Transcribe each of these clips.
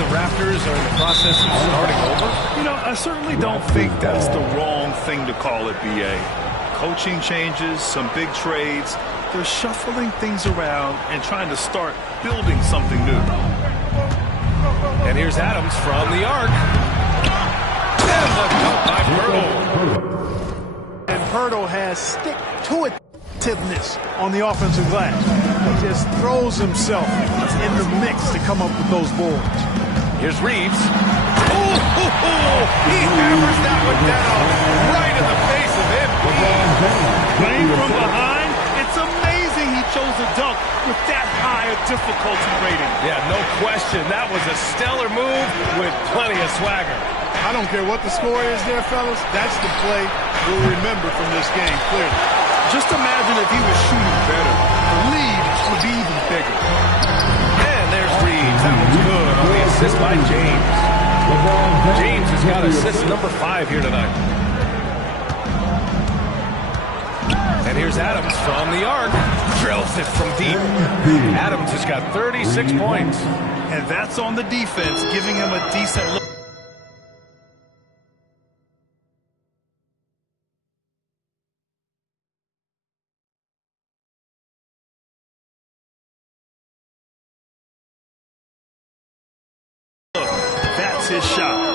the Raptors are in the process of starting over? You know, I certainly don't think that's the wrong thing to call it, B.A. Coaching changes, some big trades. They're shuffling things around and trying to start building something new. And here's Adams from the arc. And the dunk by Poeltl. And Poeltl has stick-to-itiveness on the offensive glass. He just throws himself in the mix to come up with those boards. Here's Reeves. He hammers that one down right in the face of him. Playing from behind, it's amazing he chose a dunk with that high a difficulty rating. Yeah, no question. That was a stellar move with plenty of swagger. I don't care what the score is there, fellas. That's the play we'll remember from this game, clearly. Just imagine if he was shooting better. The lead would be even bigger. And there's Reeves. That one's good on the assist by James. James has got assist number 5 here tonight. And here's Adams from the arc. Drills it from deep. Adams has got 36 points. And that's on the defense, giving him a decent look. That's his shot.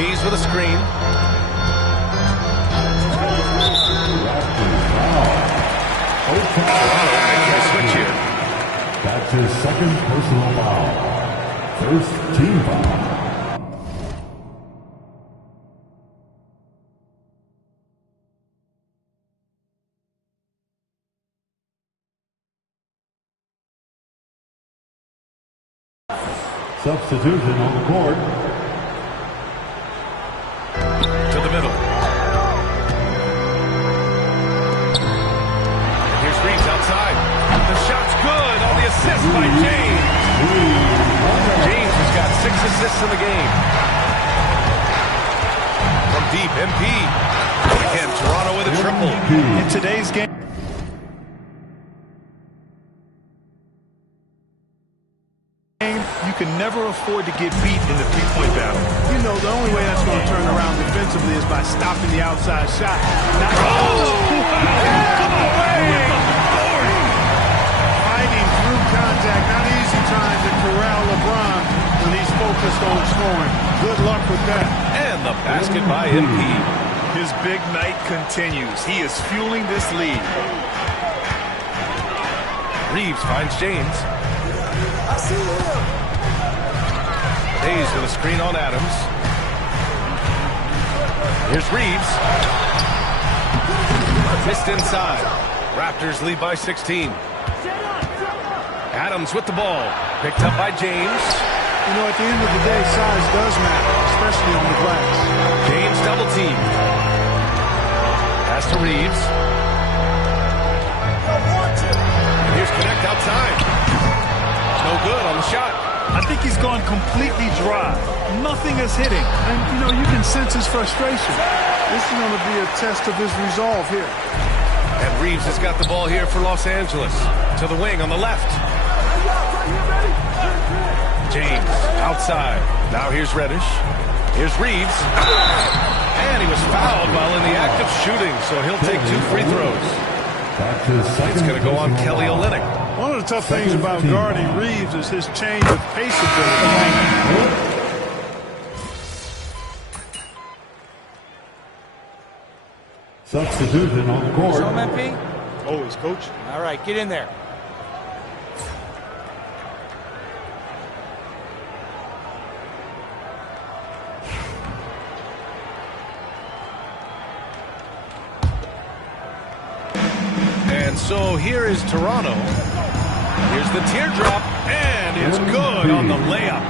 Hayes with a screen. Toronto making a switch here. That's his second personal foul. First team foul. Substitution on the court. To the middle. Here's Reeves outside. The shot's good on the assist by James. James has got 6 assists in the game. From deep, MP. Again, Toronto with a triple. In today's game, you can never afford to get beat in the three-point battle. You know, the only way that's going to turn around defensively is by stopping the outside shot. Not fighting through contact. Not easy trying to corral LeBron when he's focused on scoring. Good luck with that. And the basket by MP. His big night continues. He is fueling this lead. Reeves finds James. Hayes with a screen on Adams. Here's Reeves. Missed inside. Raptors lead by 16. Adams with the ball. Picked up by James. You know, at the end of the day, size does matter, especially on the glass. James double team. Pass to Reeves. And here's Connect outside. No good on the shot. I think he's gone completely dry. Nothing is hitting. And, you know, you can sense his frustration. This is going to be a test of his resolve here. And Reeves has got the ball here for Los Angeles. To the wing on the left. James outside. Now here's Reddish. Here's Reeves. And he was fouled while in the act of shooting, so he'll take 2 free throws. It's going to go on Kelly Olynyk. One of the tough things about guarding Reeves is his change of pace ability. Substitution on the court. Home MP? Always, Coach. All right, get in there. And so here is Toronto. Here's the teardrop, and it's good on the layup.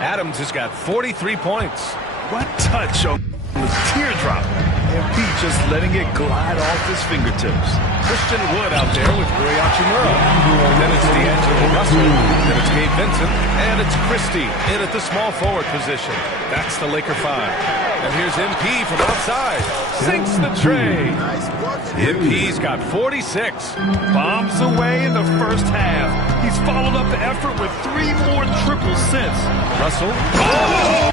Adams has got 43 points. What touch on the teardrop. MP just letting it glide off his fingertips. Christian Wood out there with Rui Hachimura. Then it's D'Angelo Russell. Then it's Gabe Vincent. And it's Christie in at the small forward position. That's the Laker 5. And here's MP from outside. Sinks the tray. MP's got 46. Bombs away in the first half. He's followed up the effort with 3 more triples since. Russell. Oh!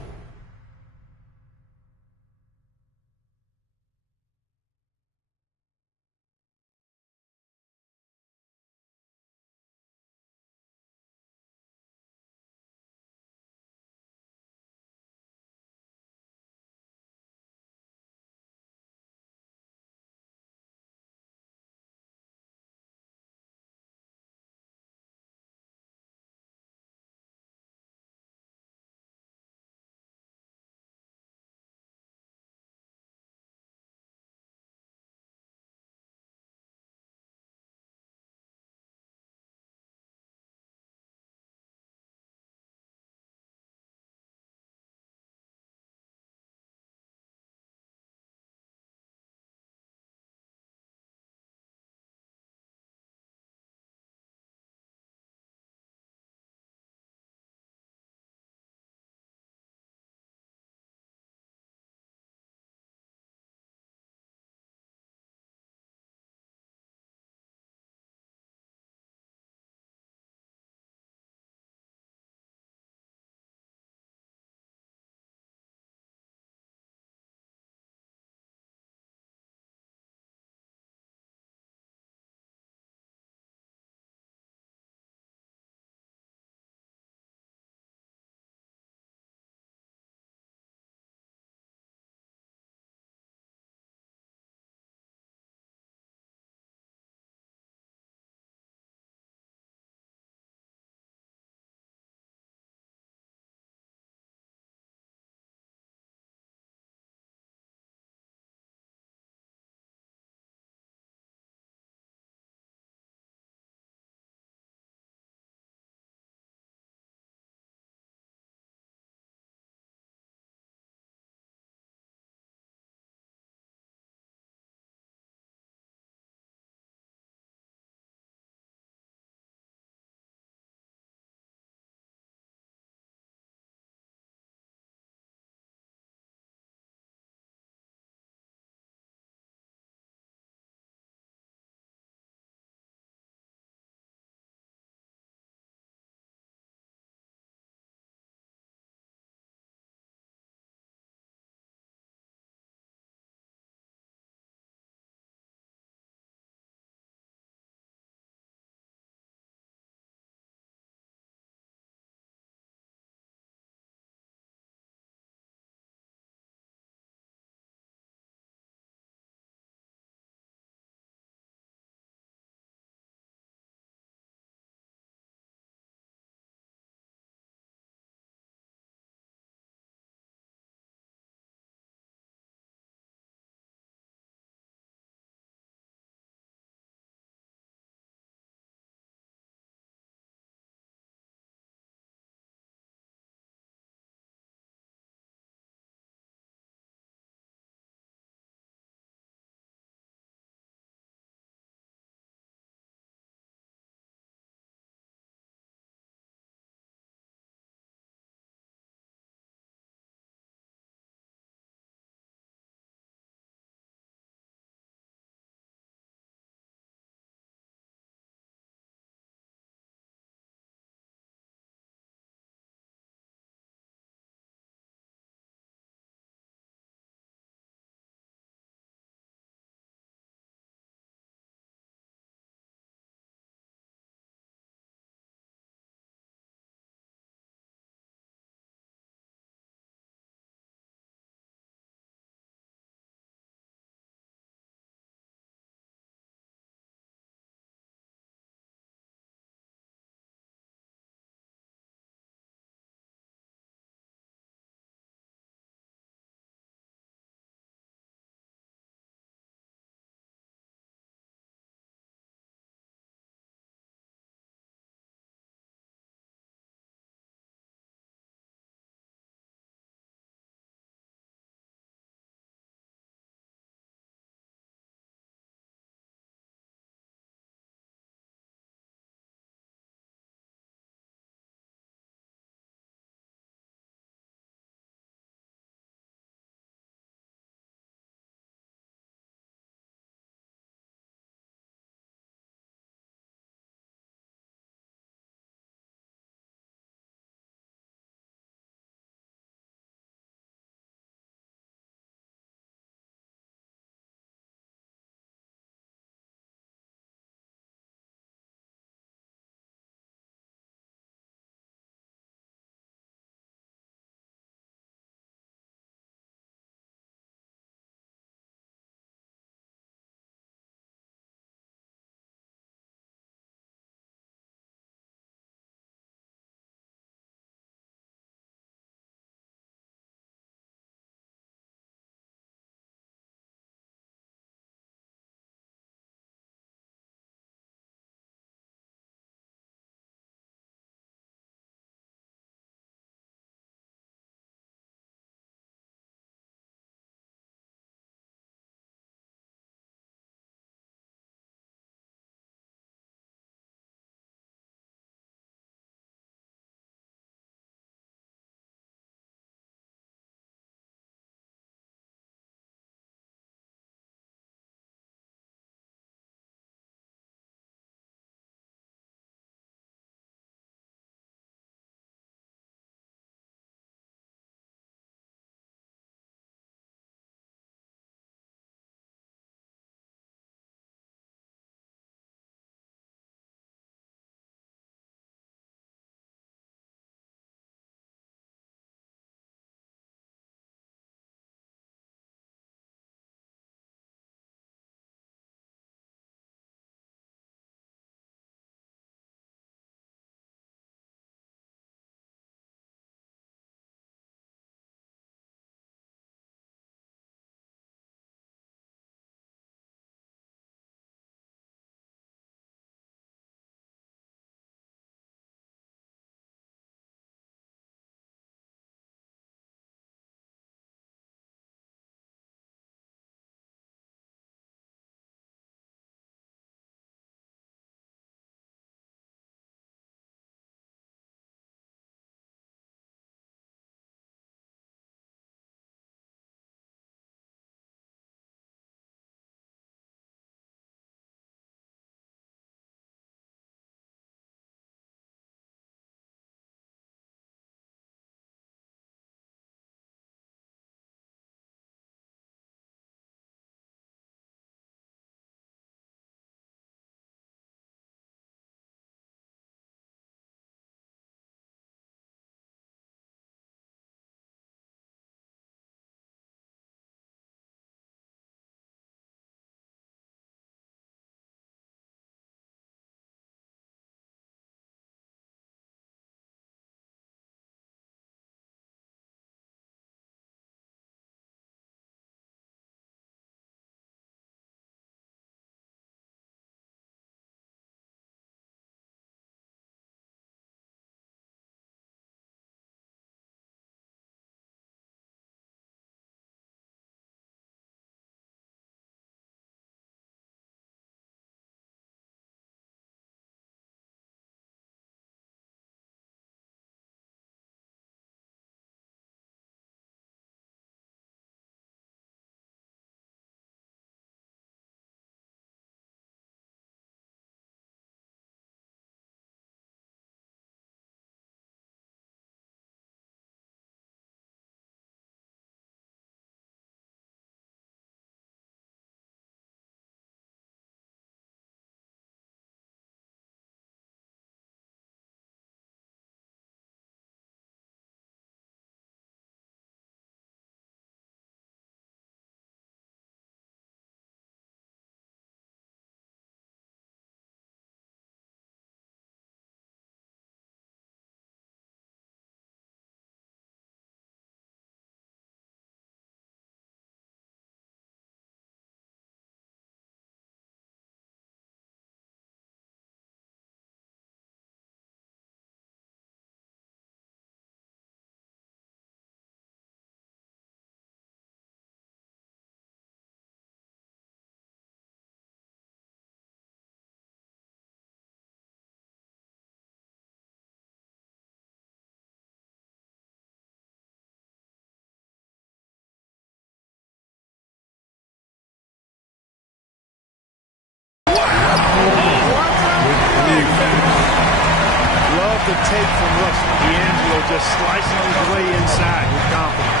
to take from Russell. D'Angelo just slicing his way inside with confidence.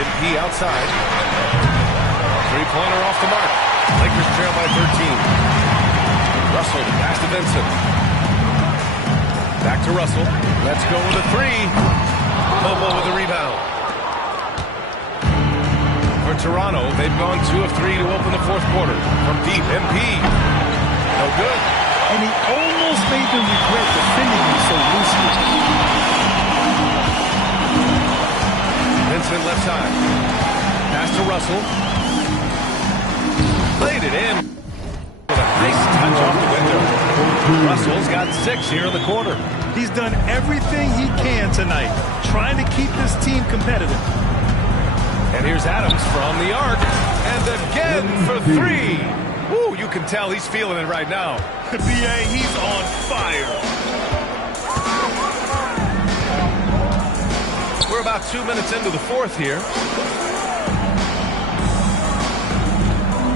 MP outside. Three-pointer off the mark. Lakers trail by 13. Russell pass to Vincent. Back to Russell. Let's go with a three. Bobo with the rebound. For Toronto, they've gone 2 of 3 to open the fourth quarter. From deep, MP. No good. And he almost made them regret defending him so loosely. Vincent left side. Pass to Russell. Played it in. With a nice touch off the window. Russell's got 6 here in the quarter. He's done everything he can tonight, trying to keep this team competitive. And here's Adams from the arc. And again for 3. Woo, you can tell he's feeling it right now. B.A., he's on fire. We're about 2 minutes into the fourth here.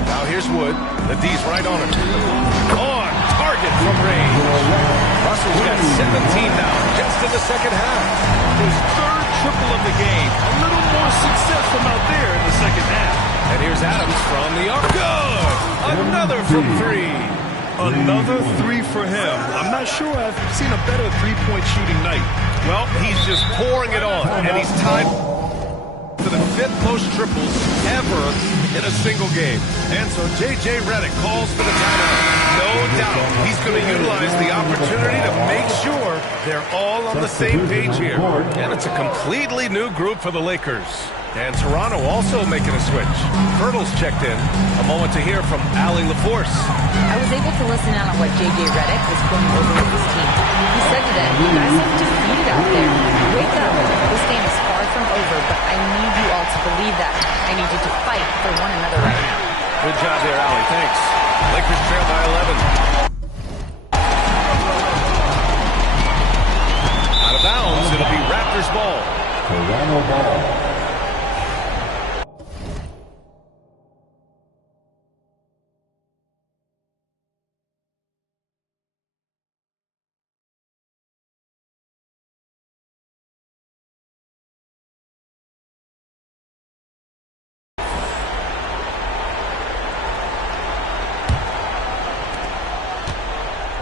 Now here's Wood. The D's right on him. On target from range. Russell's got 17 now, just in the second half. His third triple of the game. A little more success from out there in the second half. And here's Adams from the arc. Good! Another from 3. Another 3 for him. I'm not sure I've seen a better three-point shooting night. Well, he's just pouring it on, and he's tied for the 5th most triples ever in a single game. And so J.J. Redick calls for the timeout. No doubt he's going to utilize the opportunity to make sure they're all on the same page here. And it's a completely new group for the Lakers. And Toronto also making a switch. Hurdle's checked in. A moment to hear from Allie LaForce. I was able to listen in on what J.J. Redick was going over with his team. He said to them, you guys look defeated out there. Wake up. This game is far from over, but I need you all to believe that. I need you to fight for one another right now. Good job there, Allie. Thanks. Lakers trail by 11. Out of bounds. It'll be Raptors ball. Toronto ball.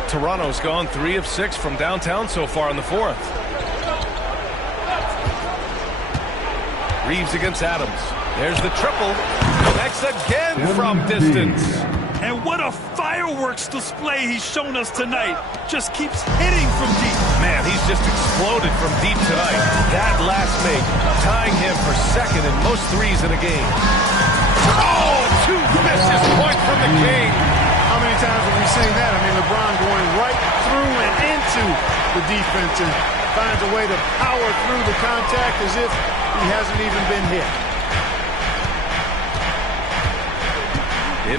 Toronto's gone 3 of 6 from downtown so far in the fourth. Reeves against Adams. There's the triple. Connects again from distance. And what a fireworks display he's shown us tonight. Just keeps hitting from deep. Man, he's just exploded from deep tonight. That last make, tying him for 2nd in most threes in a game. Oh, 2 vicious points from the King. How many times have we seen that? I mean, LeBron going right through and into the defense and finds a way to power through the contact as if he hasn't even been hit.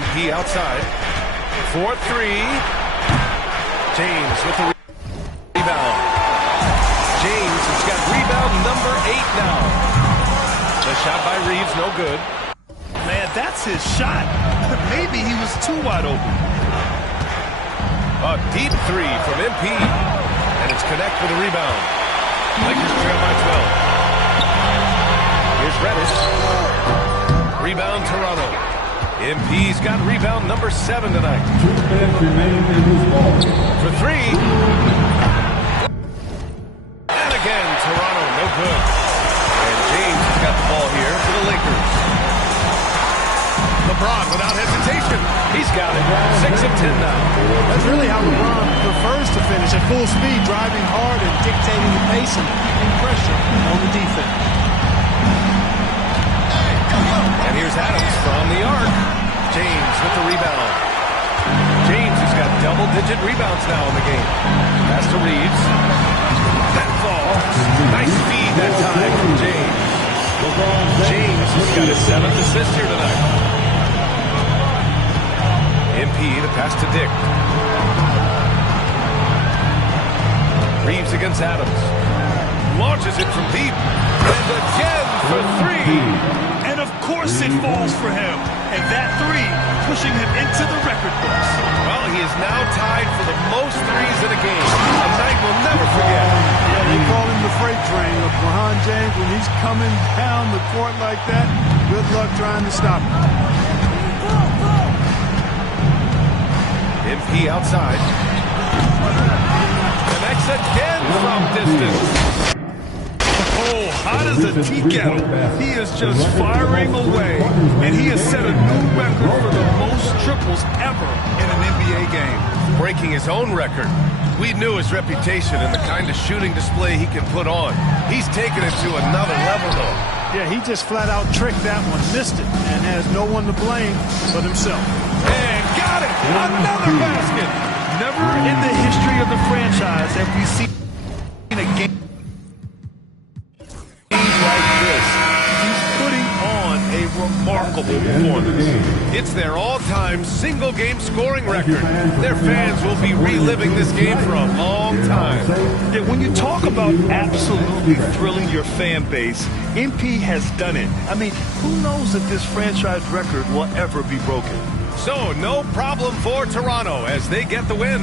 MP outside. 4-3. James with the rebound. James has got rebound number 8 now. The shot by Reeves, no good. Man, that's his shot. Maybe he was too wide open. A deep 3 from MP. And it's Connect for the rebound. Lakers trail by 12. Here's Reddish. Rebound Toronto. MP's got rebound number 7 tonight. 2 minutes remaining in this ball. For 3. And again, Toronto, no good. And James has got the ball here for the Lakers. LeBron without hesitation. He's got it. 6 of 10 now. That's really how LeBron prefers to finish, at full speed, driving hard and dictating the pace and keeping pressure on the defense. And here's Adams from the arc. James with the rebound. James has got double-digit rebounds now in the game. Pass to Reeves. That falls. Nice feed that time from James. James has got his 7th assist here tonight. MP to pass to Dick. Reeves against Adams. Launches it from deep. And again for 3. And of course it falls for him. and that three pushing him into the record books. Well, he is now tied for the most threes in a game. A night we'll never forget. Yeah, they call him the freight train. LeBron James, when he's coming down the court like that, good luck trying to stop him. MP outside. Connects again from distance. Oh, hot as a tea kettle. He is just firing away, and he has set a new record for the most triples ever in an NBA game. Breaking his own record. We knew his reputation and the kind of shooting display he can put on. He's taken it to another level, though. Yeah, he just flat out tricked that one, missed it, and has no one to blame but himself. And got it! Another basket! Never in the history of the franchise have we seen a game like this. He's putting on a remarkable performance. It's their all-time single-game scoring record. Their fans will be reliving this game for a long time. Yeah, when you talk about absolutely thrilling your fan base, MP has done it. I mean, who knows if this franchise record will ever be broken? So, no problem for Toronto as they get the win.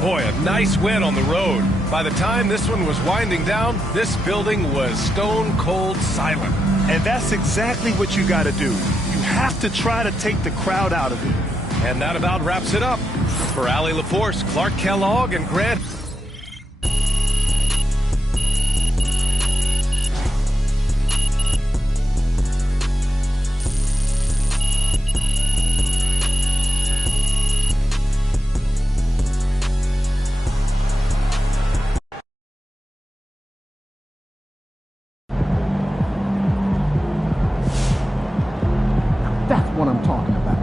Boy, a nice win on the road. By the time this one was winding down, this building was stone cold silent. And that's exactly what you got to do. You have to try to take the crowd out of it. And that about wraps it up. For Allie LaForce, Clark Kellogg, and Grant. That's what I'm talking about.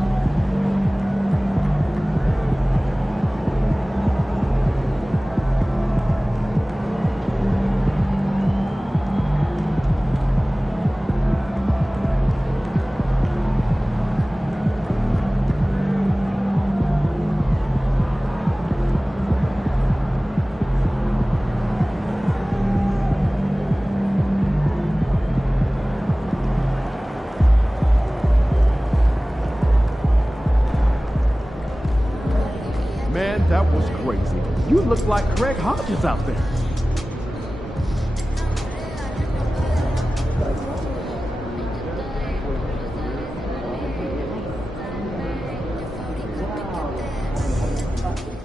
Man, that was crazy. You look like Craig Hodges out there.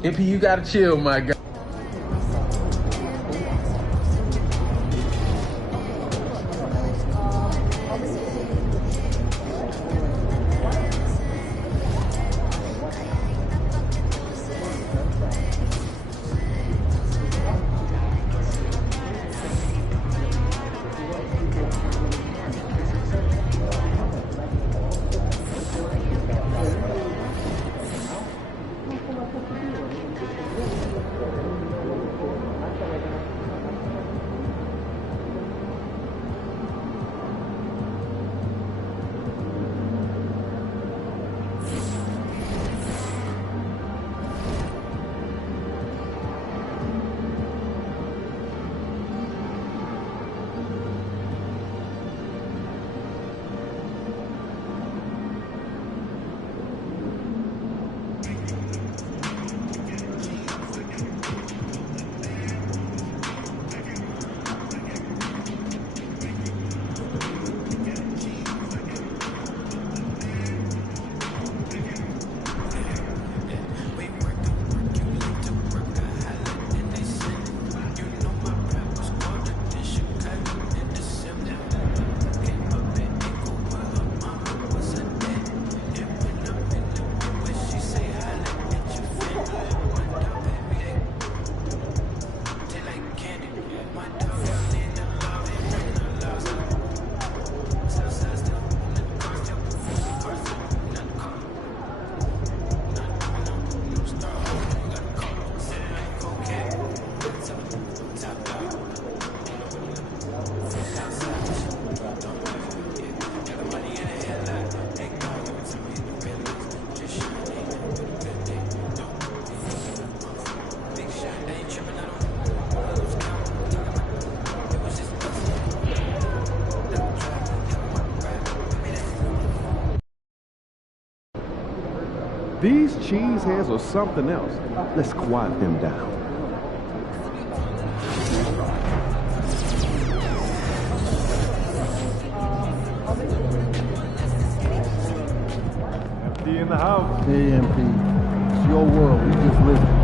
MP, you gotta chill, my guy. These cheeseheads are something else. Let's quiet them down. MP in the house. Hey, MP. It's your world. We just live it.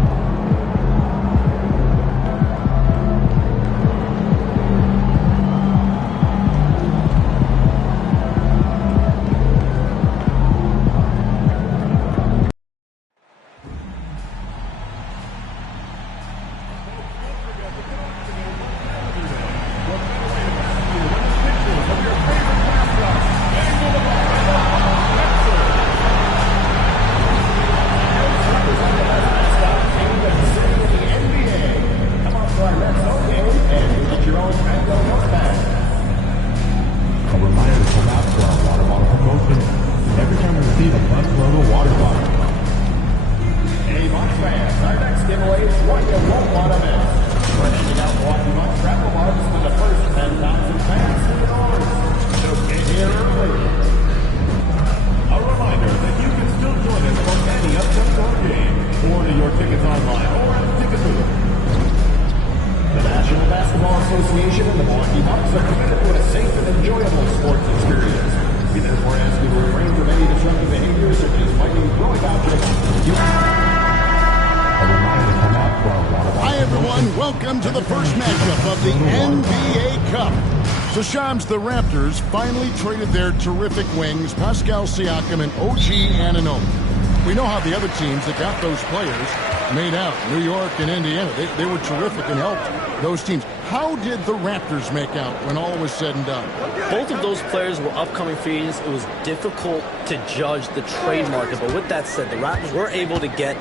The Raptors finally traded their terrific wings, Pascal Siakam and OG Anunoby. We know how the other teams that got those players made out. New York and Indiana, they were terrific and helped those teams. How did the Raptors make out when all was said and done? Both of those players were upcoming free agents. It was difficult to judge the trade market. But with that said, the Raptors were able to get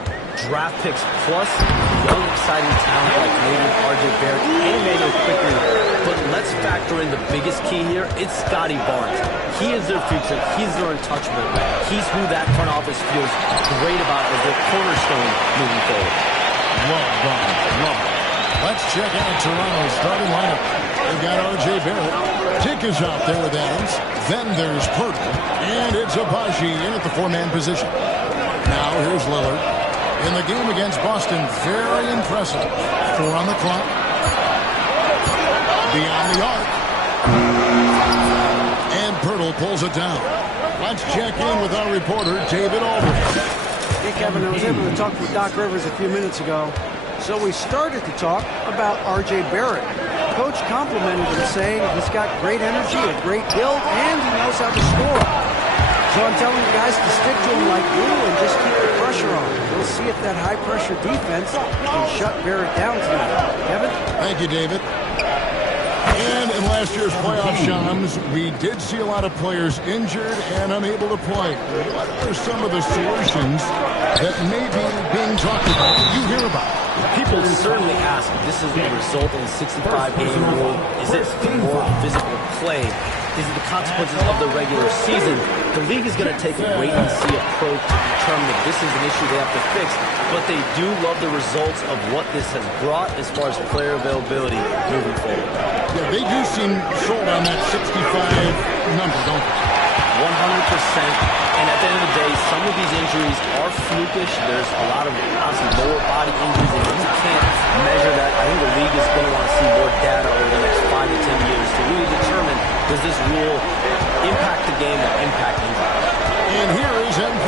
draft picks plus young, exciting talent like Canadian RJ Barrett and Emmanuel quickly. But let's factor in the biggest key here. It's Scotty Barnes. He is their future. He's their untouchable. He's who that front office feels great about as their cornerstone moving forward. Love Barnes. Love it. Let's check out Toronto's starting lineup. They've got RJ Barrett. Tick is out there with Adams. Then there's Poeltl. And it's Agbaji in at the four-man position. Now here's Lillard. In the game against Boston, very impressive. 4 on the clock. Beyond the arc. And Poeltl pulls it down. Let's check in with our reporter, David Aldridge. Hey, Kevin, I was able to talk with Doc Rivers a few minutes ago. So we started to talk about R.J. Barrett. Coach complimented him, saying he's got great energy, a great build, and he knows how to score. So I'm telling you guys to stick to him like glue and just keep the pressure on. We'll see if that high-pressure defense can shut Barrett down tonight. Kevin? Thank you, David. And in last year's playoff, Shams, we did see a lot of players injured and unable to play. What are some of the solutions that may be being talked about that you hear about? People certainly ask if this is a result of the 65-game rule. Is it more physical play? Is it the consequences of the regular season? The league is going to take a wait-and-see approach to determine if this is an issue they have to fix. But they do love the results of what this has brought as far as player availability moving forward. Yeah, they do seem sold on that 65 number, don't they? 100%. And at the end of the day, some of these injuries are flukish. There's a lot of, obviously, lower body injuries, and you can't measure that. I think the league is going to want to see more data over the next 5 to 10 years to really determine, does this rule impact the game or impact injury? And here is MP,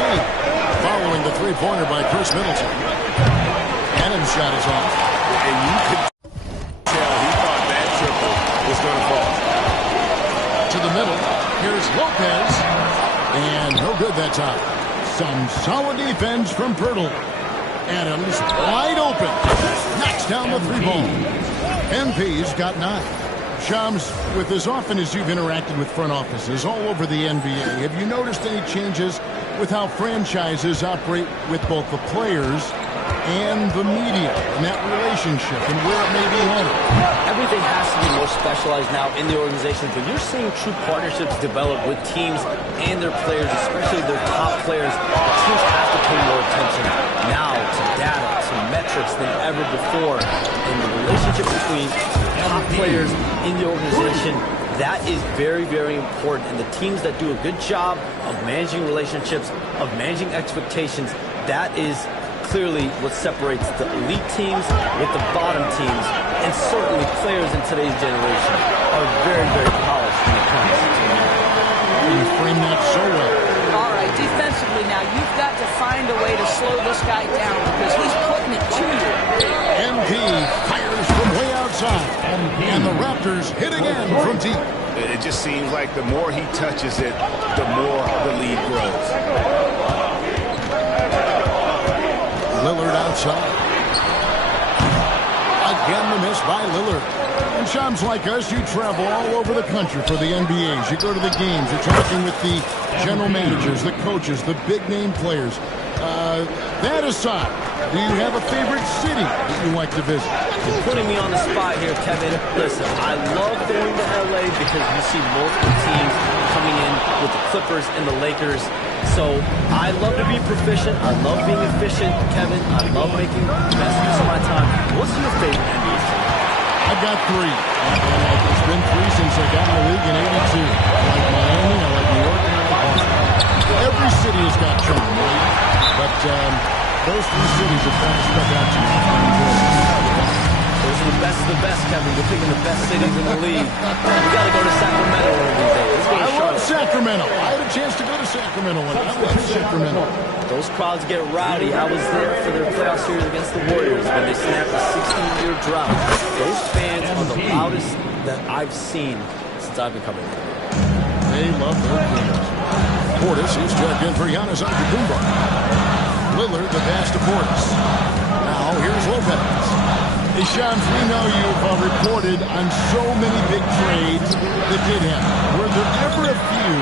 following the three-pointer by Chris Middleton. Adams' shot is off. And you could tell he thought that triple was going to fall. To the middle. Here's Lopez. And no good that time. Some solid defense from Poeltl. Adams wide open. Knocks down the three ball. MP's got 9. Shams, with as often as you've interacted with front offices all over the NBA, have you noticed any changes with how franchises operate with both the players and the media and that relationship and where it may be headed? Everything has to be more specialized now in the organization, but you're seeing true partnerships develop with teams and their players, especially their top players. Teams have to pay more attention now to data, to metrics than ever before. And the relationship between top players in the organization, that is very, very important. And the teams that do a good job of managing relationships, of managing expectations, that is clearly what separates the elite teams with the bottom teams. And certainly players in today's generation are very, very polished when it comes to it. You frame that so well. All right, defensively now, you've got to find a way to slow this guy down because he's putting it to you. MP fires from way outside. And the Raptors hit again from deep. It just seems like the more he touches it, the more the lead grows. Lillard outside. Again the miss by Lillard. And Shams, like us, you travel all over the country for the NBAs. You go to the games. You're talking with the general managers, the coaches, the big-name players. That aside, do you have a favorite city that you like to visit? You're putting me on the spot here, Kevin. Listen, I love going to L.A. because you see multiple teams coming in with the Clippers and the Lakers. So I love to be proficient. I love being efficient, Kevin. I love making the best use of my time. What's your favorite NBA city? I've got three. It's been three since I got in the league in '82. I like Miami, I like New York, and I like Boston. Every city has got charm, right? But those three cities have kind of stuck out to me. Those are the best, Kevin. You're picking the best cities in the league. You got to go to Sacramento one of these days. I love Sacramento. I had a chance to go to Sacramento one time. I love Sacramento. Those crowds get rowdy. I was there for their playoff series against the Warriors when they snapped a 16-year drought. Those fans are the loudest that I've seen since I've been coming here. They love their fans. Portis is checked in for Giannis Antetokounmpo. Lillard, the pass to Portis. Now here's Lopez. Shams, we know you've reported on so many big trades that did happen. Were there ever a few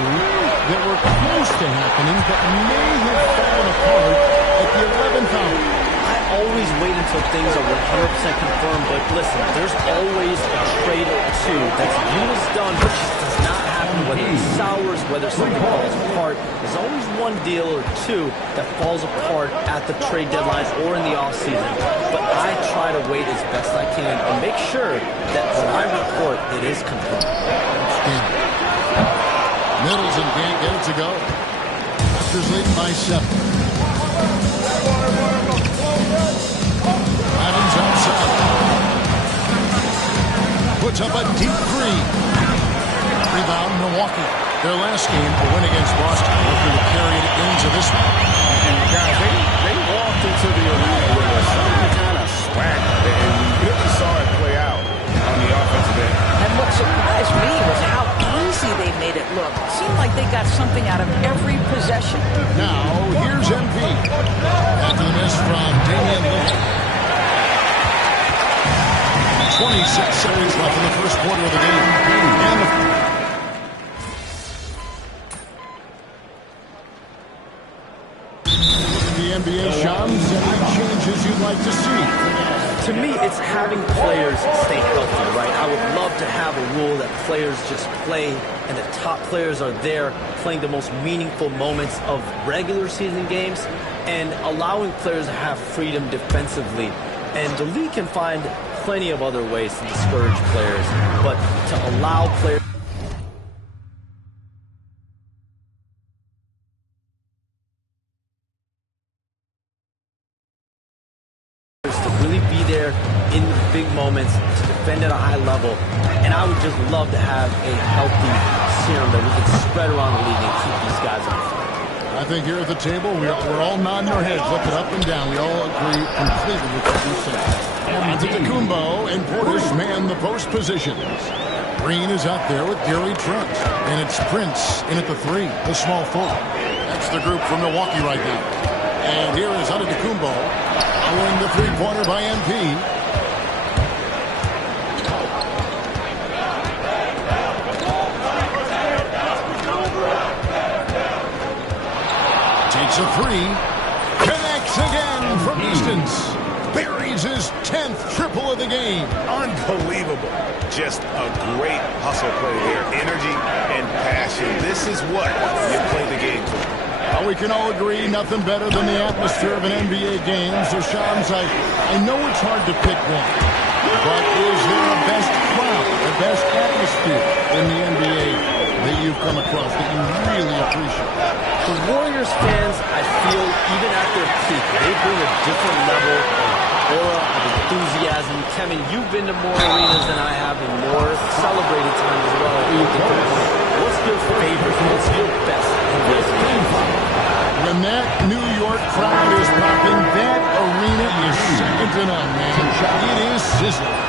that were close to happening but may have fallen apart at the 11th hour? I always wait until things are 100% confirmed, but listen, there's always a trade or two that's viewed as done, but just does not happen, whether it sours, whether something falls apart. There's always one deal or two that falls apart at the trade deadlines or in the offseason. But I try to wait as best I can and make sure that when I report, it is confirmed. Middleton can't get it to go. Raptors leading by 7. Adams outside. Puts up a deep three. Rebound, Milwaukee. Their last game, a win against Boston. Looking to carry it into this one. And guys, they walked into the arena with a certain kind of swagger, and we really saw it play out on the offensive end. And what surprised me was how easy they made it look. It seemed like they got something out of every possession. Now, here's MP. After the miss from Damian Lillard. 26 seconds left in the first quarter of the game. And the NBA, Shams, any changes you'd like to see? To me, it's having players stay healthy, right? I would love to have a rule that players just play and the top players are there playing the most meaningful moments of regular season games and allowing players to have freedom defensively. And the league can find plenty of other ways to discourage players, but to allow players to really be there in the big moments, to defend at a high level. And I would just love to have a healthy serum that we can spread around the league and keep these guys on fire. I think here at the table, we're all nodding our heads, looking up and down. We all agree completely with what you said. Antetokounmpo and Portis man the post positions. Green is out there with Gary Trent. And it's Prince in at the 3, the small forward. That's the group from Milwaukee right now. And here is Antetokounmpo following the three-pointer by MP. Takes a 3. Connects again from distance. Buries his 10th triple of the game. Unbelievable. Just a great hustle play there. Energy and passion. This is what you play the game for. Well, we can all agree nothing better than the atmosphere of an NBA game. So, Shams, I know it's hard to pick one. But is there a best crowd, a best atmosphere in the NBA that you've come across that you really appreciate? The Warriors fans, I feel, even at their peak, they bring a different level of aura, of enthusiasm. Kevin, you've been to more arenas than I have, and more celebrated times as well. What's your favorite? What's your best in this game? When that New York crowd is popping, that arena is second to none, man. It is sizzling.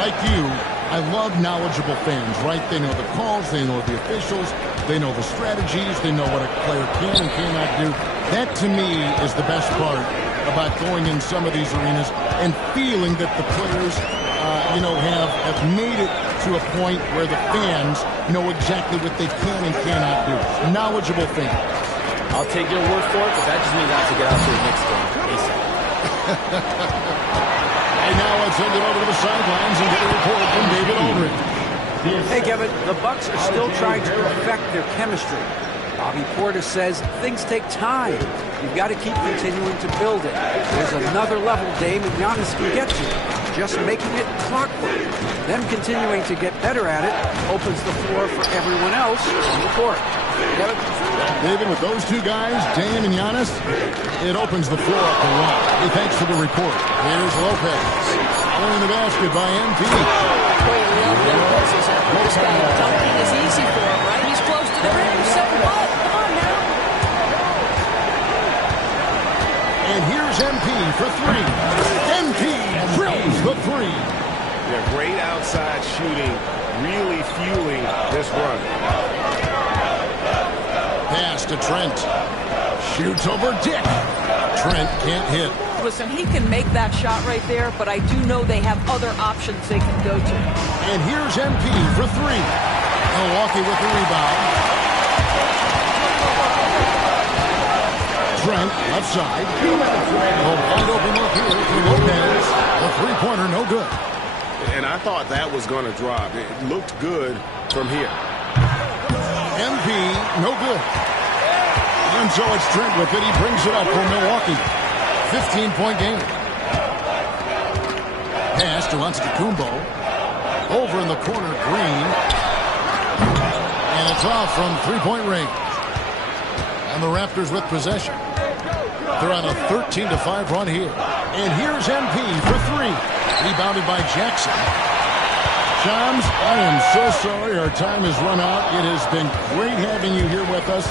Like you, I love knowledgeable fans, right? They know the calls, they know the officials, they know the strategies, they know what a player can and cannot do. That, to me, is the best part about going in some of these arenas and feeling that the players, have made it to a point where the fans know exactly what they can and cannot do. Knowledgeable fans. I'll take your word for it, but that just means I have to get out to the next game. And now let's send it over to the sidelines and get a report from David Aldridge. Hey, Kevin, the Bucks are still trying to perfect their chemistry. Bobby Portis says things take time. You've got to keep continuing to build it. There's another level Dame and Giannis can get to. Just making it clockwork. Them continuing to get better at it opens the floor for everyone else on the court. Kevin? David, with those two guys, Dame and Giannis, it opens the floor up a lot. Hey, thanks for the report. Here's Lopez. Winning the basket by MP. Dunking is easy for him, right? He's close to the rim. He's setting up. Come on now. And here's MP for three. MP drills the three. Yeah, great outside shooting, really fueling this run. Pass to Trent. Shoots over Dick. Trent can't hit. Listen, he can make that shot right there, but I do know they have other options they can go to. And here's MP for three. Milwaukee with the rebound. Trent left side. A wide open look here for Lopez. The three-pointer no good. And I thought that was going to drop. It looked good from here. MP, no good. And so it's Trent with it. He brings it up for Milwaukee. 15-point game. Pass to Antetokounmpo. Over in the corner, Green. And it's off from three-point range. And the Raptors with possession. They're on a 13-5 run here. And here's MP for three. Rebounded by Jackson. Shams, I am so sorry our time has run out. It has been great having you here with us.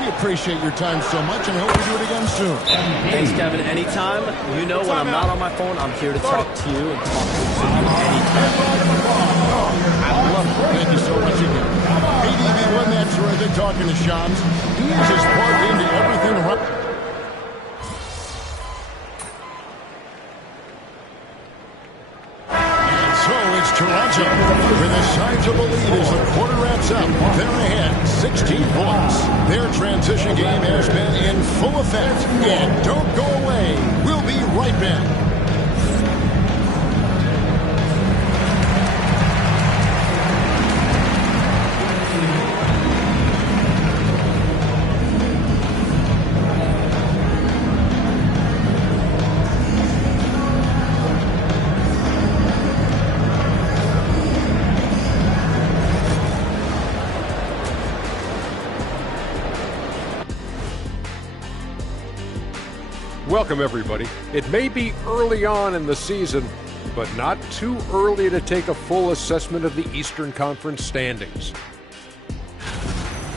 We appreciate your time so much, and I hope we do it again soon. Thanks, Kevin. Anytime. You know when I'm not on my phone, I'm here to talk to you and talk to you anytime. I love it. Thank you so much again. ADV won that terrific talking to Shams. He is as plugged into everything around. Toronto with a sizable lead as the quarter wraps up. They're ahead 16 points. Their transition game has been in full effect. And don't go away. We'll be right back. Welcome, everybody. It may be early on in the season, but not too early to take a full assessment of the Eastern Conference standings.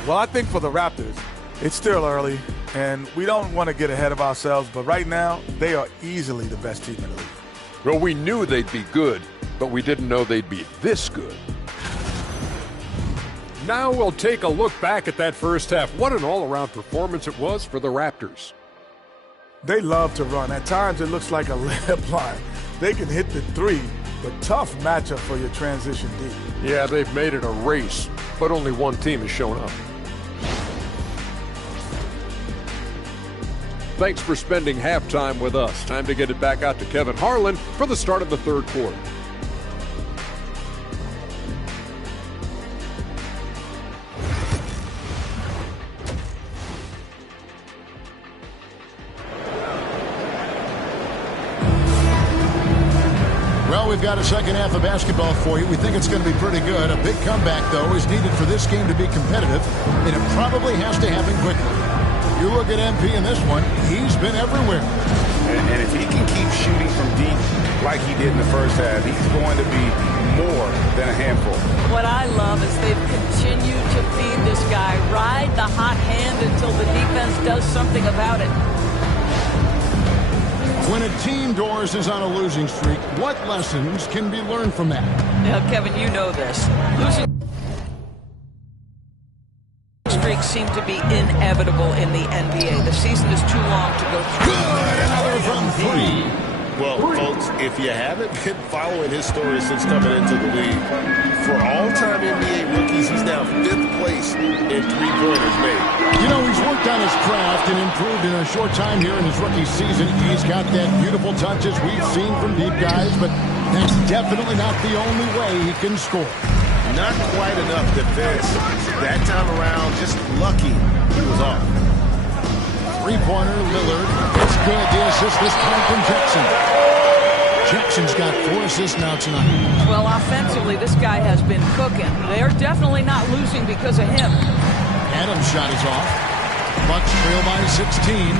Well, I think for the Raptors, it's still early, and we don't want to get ahead of ourselves, but right now, they are easily the best team in the league. Well, we knew they'd be good, but we didn't know they'd be this good. Now we'll take a look back at that first half. What an all-around performance it was for the Raptors. They love to run. At times, it looks like a layup line. They can hit the three, but tough matchup for your transition D. Yeah, they've made it a race, but only one team has shown up. Thanks for spending halftime with us. Time to get it back out to Kevin Harlan for the start of the third quarter. Well, we've got a second half of basketball for you. We think it's going to be pretty good. A big comeback, though, is needed for this game to be competitive, and it probably has to happen quickly. You look at MP in this one, he's been everywhere. And if he can keep shooting from deep like he did in the first half, he's going to be more than a handful. What I love is they've continued to feed this guy, ride the hot hand until the defense does something about it. When a team, Doris, is on a losing streak, what lessons can be learned from that? Now, Kevin, you know this. Losing streaks seem to be inevitable in the NBA. The season is too long to go through. Good, another from three. Well, folks, if you haven't been following his story since coming into the league, for all-time NBA rookies, he's now 5th place in three-pointers made. You know, he's worked on his craft and improved in a short time here in his rookie season. He's got that beautiful touch as we've seen from deep guys, but that's definitely not the only way he can score. Not quite enough defense. That time around, just lucky he was off. Three-pointer, Lillard. It's good. The assist this time from Jackson. Jackson's got 4 assists now tonight. Well, offensively, this guy has been cooking. They're definitely not losing because of him. Adams' shot is off. Bucks trail by 16.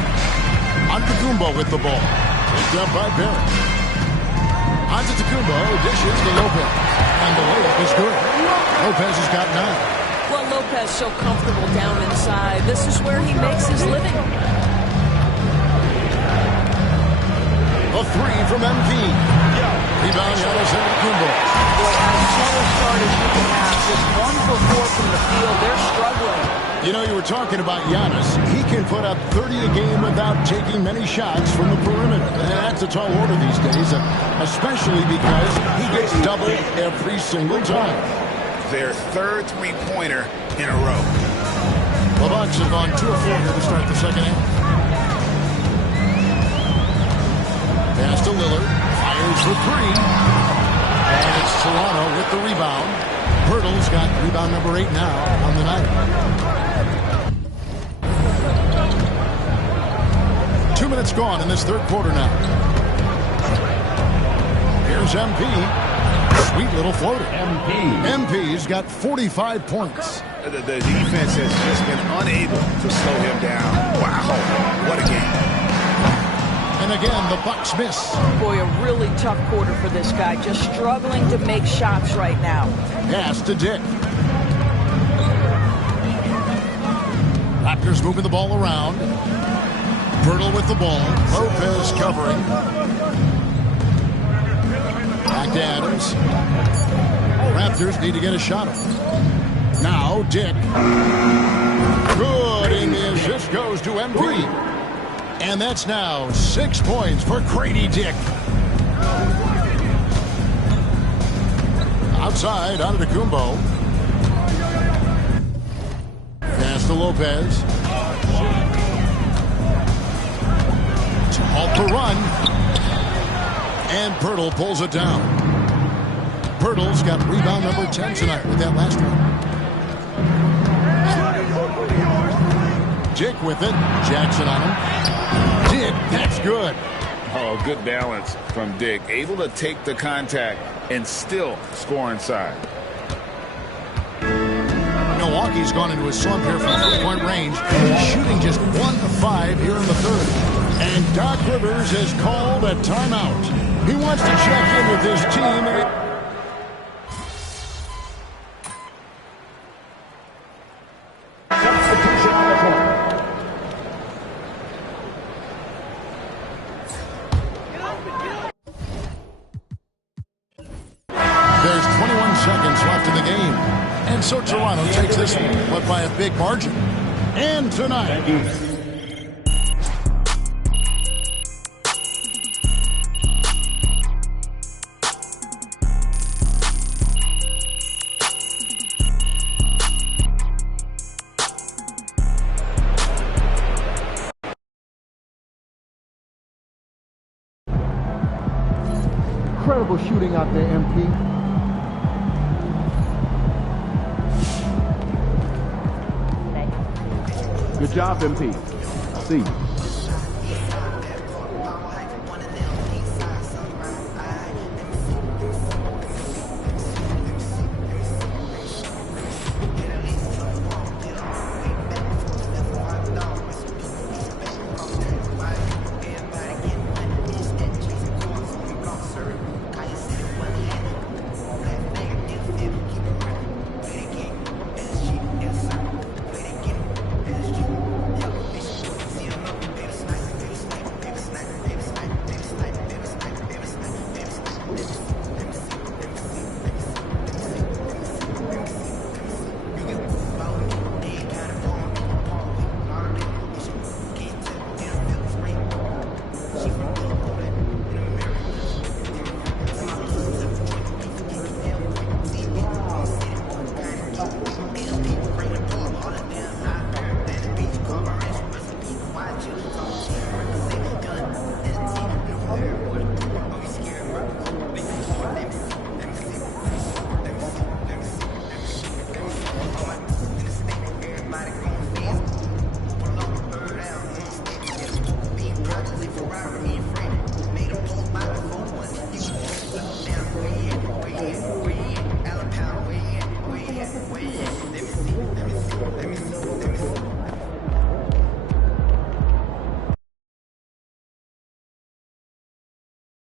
Antetokounmpo with the ball. Picked up by Barrett. Antetokounmpo dishes to Lopez. And the layup is good. Lopez has got 9. Well, Lopez so comfortable down inside. This is where he makes his living. A 3 from MP. Rebound, Giannis Antetokounmpo. Boy, as slow a start as you can have. Just 1 for 4 from the field. They're struggling. You know, you were talking about Giannis. He can put up 30 a game without taking many shots from the perimeter. That's a tall order these days, especially because he gets doubled every single time. Their 3rd three-pointer in a row. The Bucks have gone 2 of 4 here to start the second half. Pass to Lillard. Fires for 3. And it's Toronto with the rebound. Pirtle's got rebound number 8 now on the night. 2 minutes gone in this third quarter now. Here's MP. Sweet little floater. MP's got 45 points. The defense has just been unable to slow him down. Wow, what a game. And again, the Bucks miss. Boy, a really tough quarter for this guy. Just struggling to make shots right now. Pass to Dick. Raptors moving the ball around. Pirtle with the ball. Lopez covering. Back to Adams. Raptors need to get a shot off. Now Dick. Good, and the assist goes to MP. And that's now 6 points for Grady Dick. Outside, Antetokounmpo. Pass to Lopez. To halt the run. And Pirtle pulls it down. Pirtle's got rebound number 10 tonight with that last one. Dick with it. Jackson on him. Dick, that's good. Oh, good balance from Dick. Able to take the contact and still score inside. Milwaukee's gone into a slump here from three-point range, shooting just 1 of 5 here in the third. And Doc Rivers has called a timeout. He wants to check in with his team. Substitution on the court. There's 21 seconds left in the game. And so Toronto takes this one, but by a big margin. And tonight. Incredible shooting out there, MP. Good job, MP. See you.